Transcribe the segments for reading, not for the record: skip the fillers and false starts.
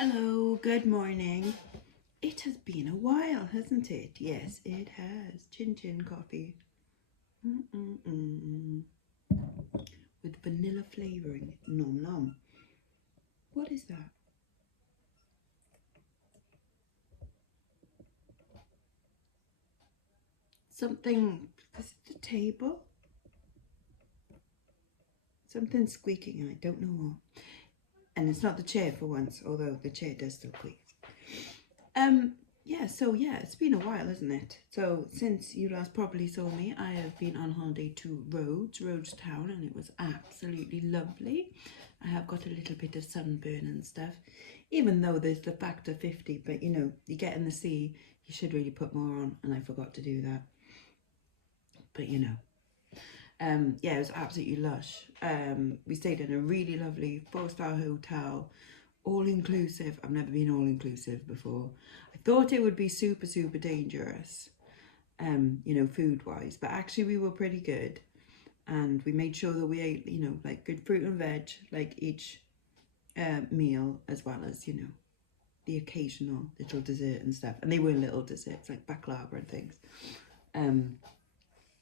Hello, good morning. It has been a while, hasn't it? Yes, it has. Chin chin coffee. With vanilla flavouring. Nom nom. What is that? Something. Is it the table? Something squeaking, and I don't know what. And it's not the chair for once, although the chair does still squeak. Yeah, it's been a while, isn't it? So since you last probably saw me, I have been on holiday to Rhodes Town, and it was absolutely lovely. I have got a little bit of sunburn and stuff, even though there's the factor 50, but you know, you get in the sea, you should really put more on, and I forgot to do that. But you know, yeah, it was absolutely lush. We stayed in a really lovely 4-star hotel, all-inclusive. I've never been all-inclusive before. I thought it would be super dangerous, you know, food-wise, but actually we were pretty good. And we made sure that we ate, you know, like good fruit and veg, like each meal, as well as, you know, the occasional little dessert and stuff. And they were little desserts, like baklava and things.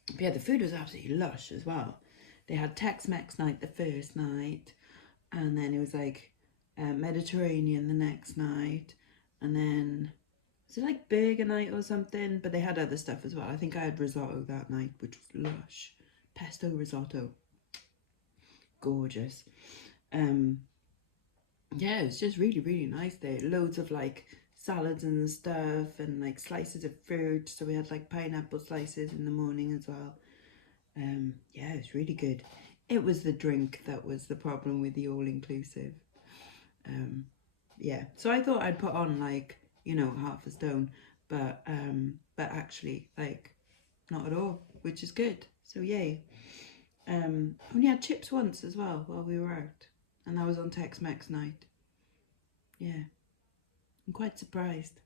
But yeah, the food was absolutely lush as well. They had Tex-Mex night the first night, and then it was like Mediterranean the next night, and then was it like burger night or something? But they had other stuff as well. I think I had risotto that night, which was lush. Pesto risotto. Gorgeous. Yeah, it was just really nice there. Loads of like salads and stuff, and like slices of fruit. So we had like pineapple slices in the morning as well. Yeah, it was really good. It was the drink that was the problem with the all-inclusive. Yeah, so I thought I'd put on like, you know, half a stone, but actually like not at all, which is good. So yay. Only had chips once as well while we were out, and that was on Tex-Mex night. Yeah, I'm quite surprised.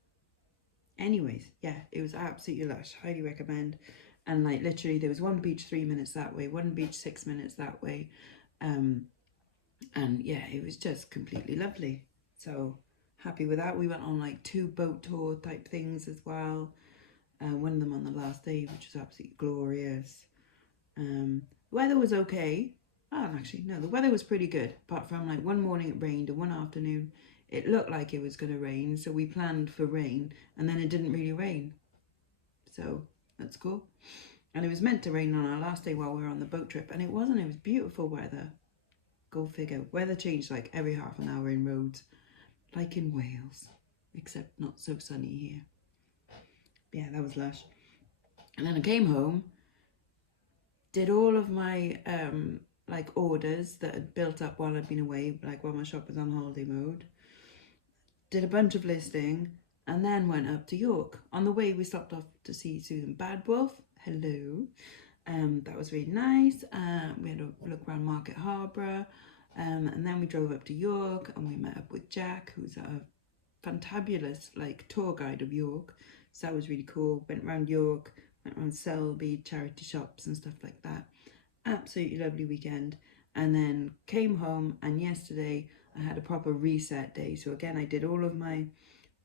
Anyways, yeah, it was absolutely lush. Highly recommend. And like literally there was one beach 3 minutes that way, one beach 6 minutes that way. And yeah, it was just completely lovely. So happy with that. We went on like 2 boat tour type things as well. One of them on the last day, which was absolutely glorious. The weather was okay. Oh, actually, no, the weather was pretty good. Apart from like one morning it rained and one afternoon it looked like it was going to rain. So we planned for rain and then it didn't really rain. So that's cool. And it was meant to rain on our last day while we were on the boat trip, and it wasn't. It was beautiful weather. Go figure. Weather changed like every half an hour in Rhodes, like in Wales, except not so sunny here. Yeah, that was lush. And then I came home, did all of my like orders that had built up while I'd been away, like while my shop was on holiday mode. Did a bunch of listing, and then went up to York. On the way, we stopped off to see Susan Badwolf. Hello. That was really nice. We had a look around Market Harbour, and then we drove up to York, and we met up with Jack, who's a fantabulous like tour guide of York. So that was really cool. Went around York, went around Selby, charity shops and stuff like that. Absolutely lovely weekend. And then came home, and yesterday I had a proper reset day. So again, I did all of my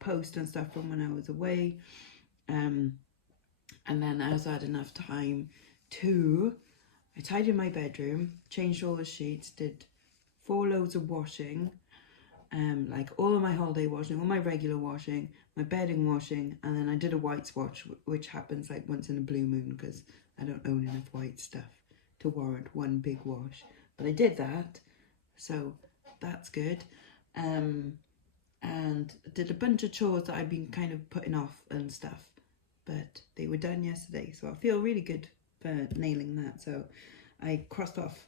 post and stuff from when I was away. And then I also had enough time I tidied my bedroom, changed all the sheets, did 4 loads of washing, like all of my holiday washing, all my regular washing, my bedding washing, and then I did a white swatch, which happens like once in a blue moon because I don't own enough white stuff to warrant one big wash. But I did that, so that's good. And did a bunch of chores that I've been kind of putting off and stuff, but they were done yesterday, so I feel really good for nailing that. So I crossed off,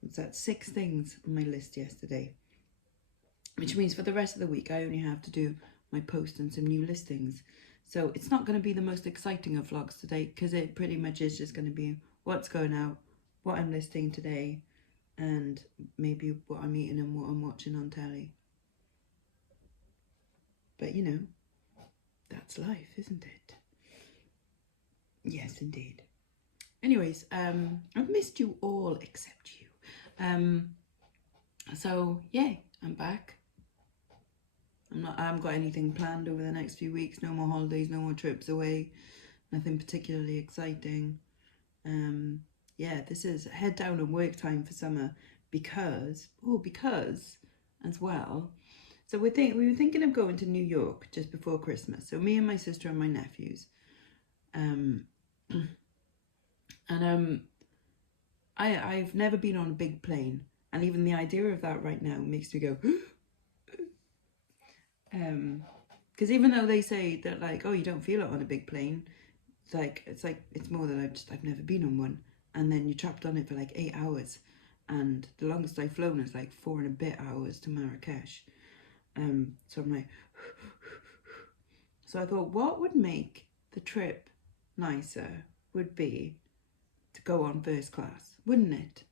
what's that, 6 things on my list yesterday, which means for the rest of the week I only have to do my post and some new listings. So it's not going to be the most exciting of vlogs today, because it pretty much is just going to be what's going out, what I'm listing today, and maybe what I'm eating and what I'm watching on telly. But you know, that's life, isn't it? Yes, indeed. Anyways, I've missed you all except you. So yay, I'm back. I'm I haven't got anything planned over the next few weeks. No more holidays, no more trips away. Nothing particularly exciting. Yeah, this is head down and work time for summer because as well. So we were thinking of going to New York just before Christmas. So me and my sister and my nephews. I've never been on a big plane, and even the idea of that right now makes me go because even though they say that, like, oh, you don't feel it on a big plane, it's more that I've never been on one, and then you're trapped on it for like 8 hours, and the longest I've flown is like 4 and a bit hours to Marrakesh. So I'm like so I thought what would make the trip nicer would be to go on first class, wouldn't it?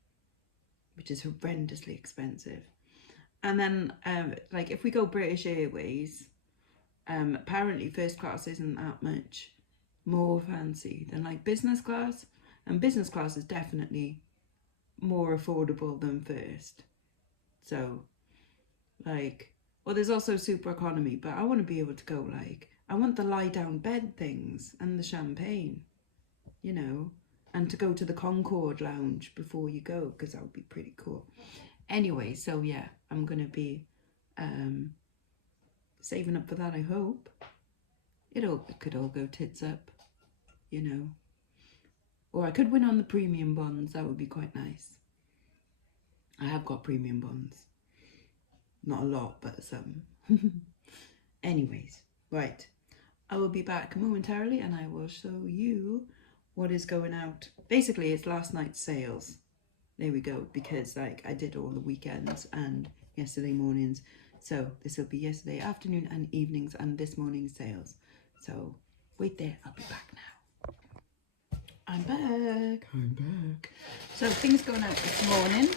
Which is horrendously expensive. And then like if we go British Airways, apparently first class isn't that much more fancy than like business class, and business class is definitely more affordable than first. So like, well, there's also super economy, but I want to be able to go, like, I want the lie down bed things and the champagne, you know, and to go to the Concorde Lounge before you go, because that would be pretty cool. Anyway, so yeah, I'm going to be saving up for that, I hope. It could all go tits up, you know. Or I could win on the premium bonds. That would be quite nice. I have got premium bonds. Not a lot, but some. Anyways, right. I will be back momentarily and I will show you what is going out. Basically, it's last night's sales. There we go, because like I did all the weekends and yesterday mornings. So this will be yesterday afternoon and evenings and this morning's sales. So wait there, I'll be back now. I'm back. So things going out this morning.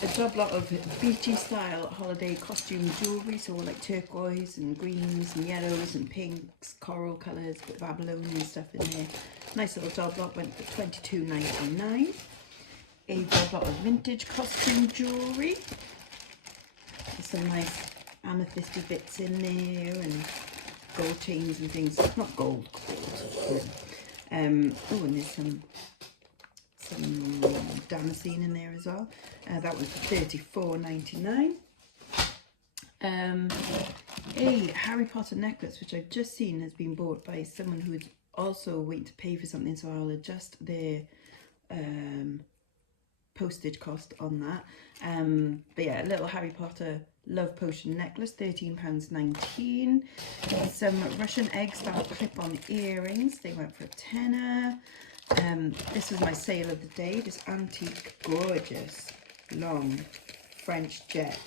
A job lot of beachy style holiday costume jewellery, so all like turquoise and greens and yellows and pinks, coral colours, bit of Babylonian stuff in there. Nice little job lot, went for $22.99. A job lot of vintage costume jewellery. There's some nice amethysty bits in there and gold chains and things. Not gold. Oh, and there's some damascene in there as well. That was for $34.99. A Harry Potter necklace, which I've just seen has been bought by someone who would also wait to pay for something, so I'll adjust their postage cost on that. But yeah, a little Harry Potter love potion necklace, £13.19. Some Russian egg style clip-on earrings, they went for a tenner. This was my sale of the day, this antique gorgeous long French jet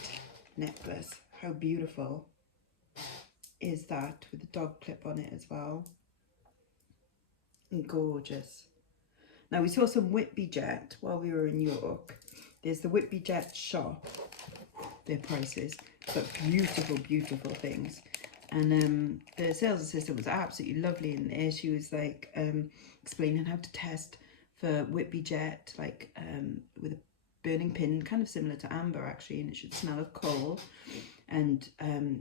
necklace. How beautiful is that, with the dog clip on it as well. And gorgeous. Now we saw some Whitby Jet while we were in York. There's the Whitby Jet shop, their prices, but beautiful, beautiful things. And the sales assistant was absolutely lovely in there. She was like explaining how to test for Whitby Jet, like with a burning pin, kind of similar to amber actually, and it should smell of coal. And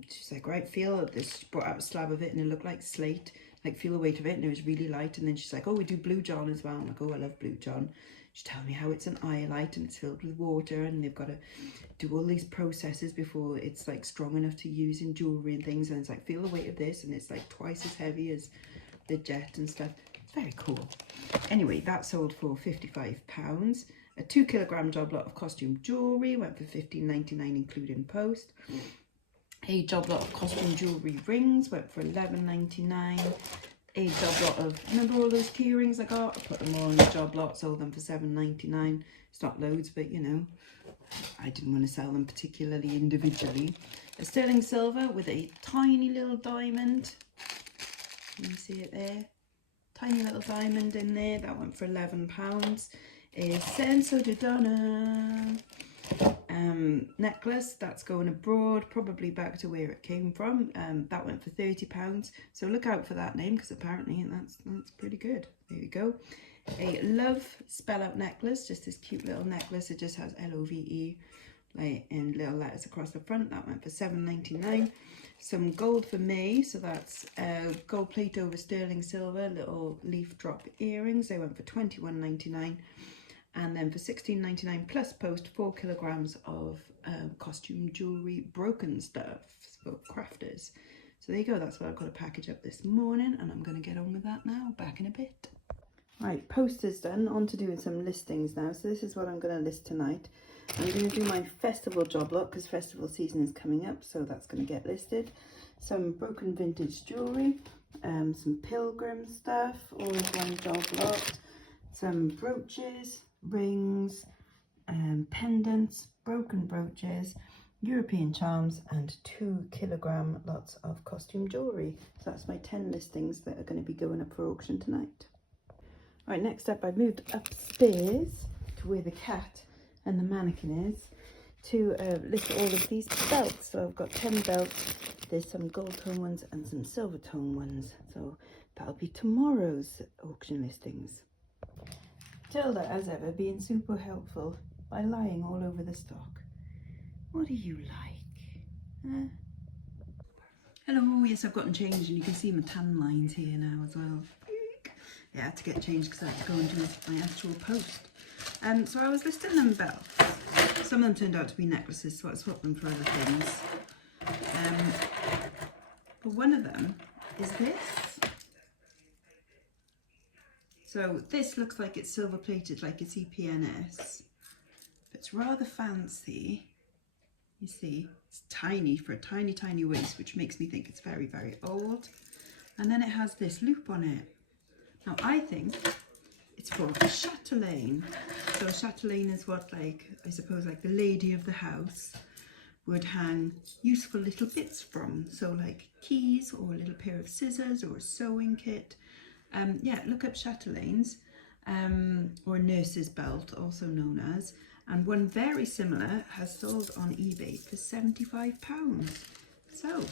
she's like, right, feel this. She brought out a slab of it and it looked like slate, like feel the weight of it, and it was really light. And then she's like, oh, we do Blue John as well. I'm like, oh, I love Blue John. She told me how it's an iolite and it's filled with water, and they've got to do all these processes before it's like strong enough to use in jewellery and things. And it's like, feel the weight of this, and it's like twice as heavy as the jet and stuff. It's very cool. Anyway, that sold for £55. A 2 kilogram job lot of costume jewellery went for $15.99 including post. A job lot of costume jewellery rings went for $11.99. A job lot of, remember all those key rings I got? I put them all in the job lot, sold them for $7.99. It's not loads, but you know, I didn't want to sell them particularly individually. A sterling silver with a tiny little diamond. Can you see it there? Tiny little diamond in there. That went for £11. A Senso de Donna necklace, that's going abroad, probably back to where it came from. That went for £30. So look out for that name, because apparently that's pretty good. There you go. A love spell out necklace, just this cute little necklace. It just has LOVE like in little letters across the front. That went for £7.99. Some gold for me, so that's gold plate over sterling silver, little leaf drop earrings. They went for £21.99. And then for £16.99 plus post, 4 kilograms of costume jewellery broken stuff for crafters. So there you go, that's what I've got to package up this morning, and I'm going to get on with that now. Back in a bit. Right, posters done, on to doing some listings now. So this is what I'm going to list tonight. I'm going to do my festival job lot because festival season is coming up, so that's going to get listed. Some broken vintage jewellery, some pilgrim stuff, all in one job lot. Some brooches, rings, pendants, broken brooches, European charms, and 2 kilogram lots of costume jewellery. So that's my 10 listings that are going to be going up for auction tonight. Right, next up, I've moved upstairs to where the cat and the mannequin is to list all of these belts. So I've got 10 belts. There's some gold tone ones and some silver tone ones. So that'll be tomorrow's auction listings. Tilda, as ever, being super helpful by lying all over the stock. What do you like? Hello, yes, I've gotten changed, and you can see my tan lines here now as well. Yeah, I had to get changed because I had to go and do my actual post. So I was listing them belts. Some of them turned out to be necklaces, so I swapped them for other things. But one of them is this. So this looks like it's silver plated, like it's EPNS. But it's rather fancy. You see, it's tiny for a tiny, tiny waist, which makes me think it's very, very old. And then it has this loop on it. Now I think it's for a chatelaine. So a chatelaine is what, like, I suppose, like the lady of the house would hang useful little bits from. So like keys, or a little pair of scissors, or a sewing kit. Yeah, look up chatelaines, or nurse's belt, also known as. And one very similar has sold on eBay for £75. So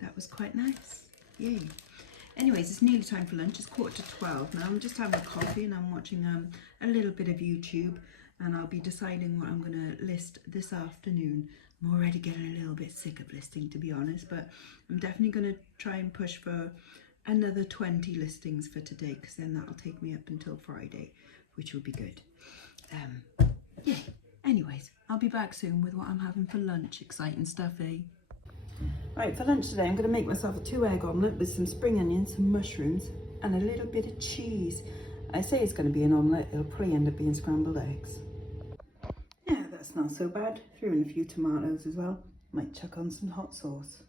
that was quite nice. Yay. Anyways, it's nearly time for lunch. It's 11:45 now. I'm just having a coffee and I'm watching a little bit of YouTube, and I'll be deciding what I'm going to list this afternoon. I'm already getting a little bit sick of listing, to be honest, but I'm definitely going to try and push for another 20 listings for today, because then that'll take me up until Friday, which will be good. Yeah, anyways, I'll be back soon with what I'm having for lunch. Exciting stuff, eh? Right, for lunch today, I'm going to make myself a 2-egg omelette with some spring onions, some mushrooms, and a little bit of cheese. I say it's going to be an omelette, it'll probably end up being scrambled eggs. Yeah, that's not so bad. Threw in a few tomatoes as well. Might chuck on some hot sauce.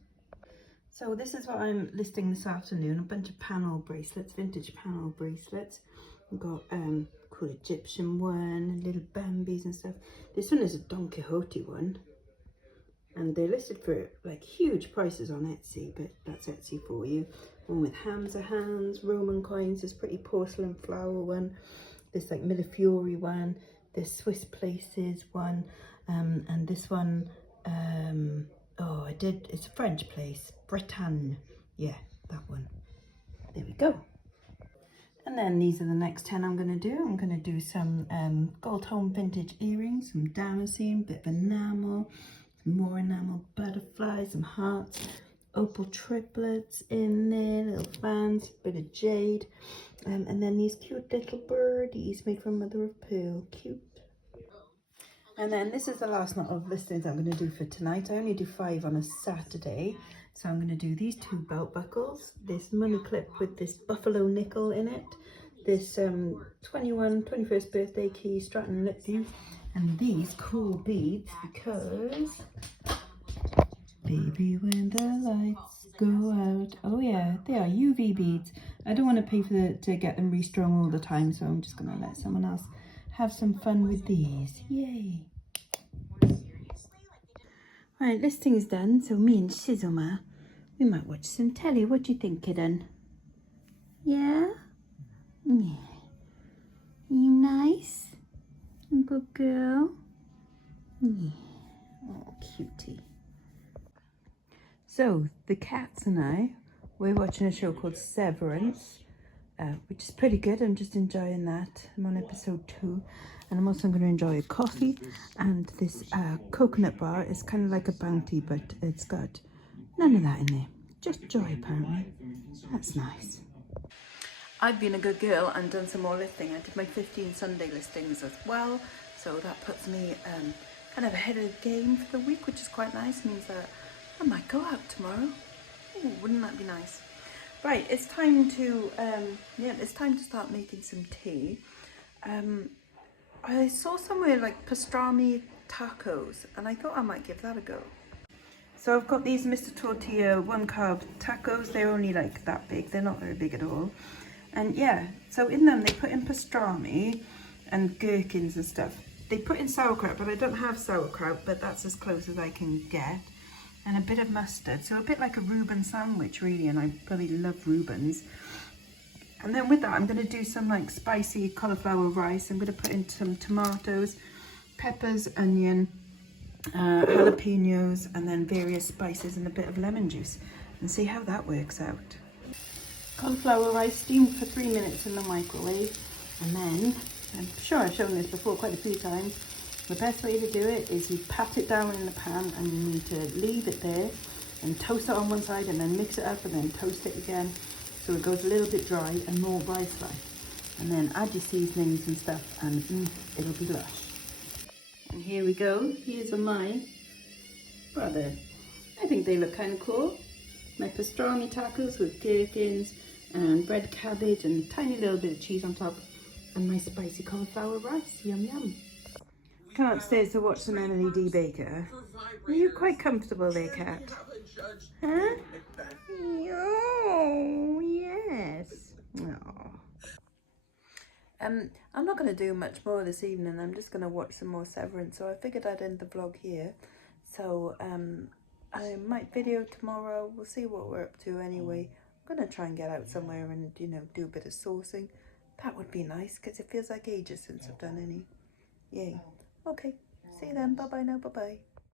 So this is what I'm listing this afternoon, a bunch of panel bracelets, vintage panel bracelets. We've got cool Egyptian one, little Bambis and stuff. This one is a Don Quixote one, and they're listed for like huge prices on Etsy, but that's Etsy for you. One with hands, Roman coins, this pretty porcelain flower one, this like Millefiori one, this Swiss Places one, and this one, it's a French place, Bretagne, yeah, that one. There we go. And then these are the next 10 I'm going to do. I'm going to do some gold tone vintage earrings, some damascene, bit of enamel, some more enamel butterflies, some hearts, opal triplets in there, little fans, bit of jade, and then these cute little birdies made from mother of pearl, cute. And then this is the last lot of listings I'm going to do for tonight. I only do 5 on a Saturday. So I'm going to do these 2 belt buckles, this money clip with this buffalo nickel in it, this 21st birthday key Stratton lip view, and these cool beads because, baby, when the lights go out, oh yeah, they are UV beads. I don't want to pay for to get them restrung all the time, so I'm just going to let someone else have some fun with these. Yay! Right, listing's done, so me and Shizuma, we might watch some telly. What do you think, kidden? Yeah? Yeah. You nice? Good girl? Yeah. Oh, cutie. So, the cats and I, we're watching a show called Severance. which is pretty good. I'm just enjoying that. I'm on episode 2, and I'm also going to enjoy a coffee and this coconut bar. It's kind of like a Bounty, but it's got none of that in there. Just joy, apparently. That's nice. I've been a good girl and done some more listing. I did my 15 Sunday listings as well, so that puts me kind of ahead of the game for the week, which is quite nice. Means that I might go out tomorrow. Ooh, wouldn't that be nice? Right, it's time to it's time to start making some tea. I saw somewhere like pastrami tacos, and I thought I might give that a go. So I've got these Mr. Tortilla 1-carb tacos. They're only like that big. They're not very big at all. And yeah, so in them they put in pastrami and gherkins and stuff. They put in sauerkraut, but I don't have sauerkraut, but that's as close as I can get. And a bit of mustard, so a bit like a Reuben sandwich really, and I really love Reubens. And then with that I'm going to do some like spicy cauliflower rice. I'm going to put in some tomatoes, peppers, onion, jalapenos, and then various spices and a bit of lemon juice, and see how that works out. Cauliflower rice steamed for 3 minutes in the microwave, and then, I'm sure I've shown this before quite a few times, the best way to do it is you pat it down in the pan, and you need to leave it there and toast it on one side, and then mix it up and then toast it again so it goes a little bit dry and more rice-like. And then add your seasonings and stuff, and it'll be lush. And here we go. Here's my brother. I think they look kind of cool. My pastrami tacos with gherkins and red cabbage and a tiny little bit of cheese on top, and my spicy cauliflower rice. Yum yum. Come upstairs to watch some Emily D. Baker. Are you quite comfortable there, cat? Huh? Oh, yes. Oh. I'm not going to do much more this evening. I'm just going to watch some more Severance. So I figured I'd end the vlog here. So I might video tomorrow. We'll see what we're up to anyway. I'm going to try and get out somewhere and, you know, do a bit of sourcing. That would be nice because it feels like ages since I've done any. Yay. Okay. See you then. Bye-bye now. Bye-bye.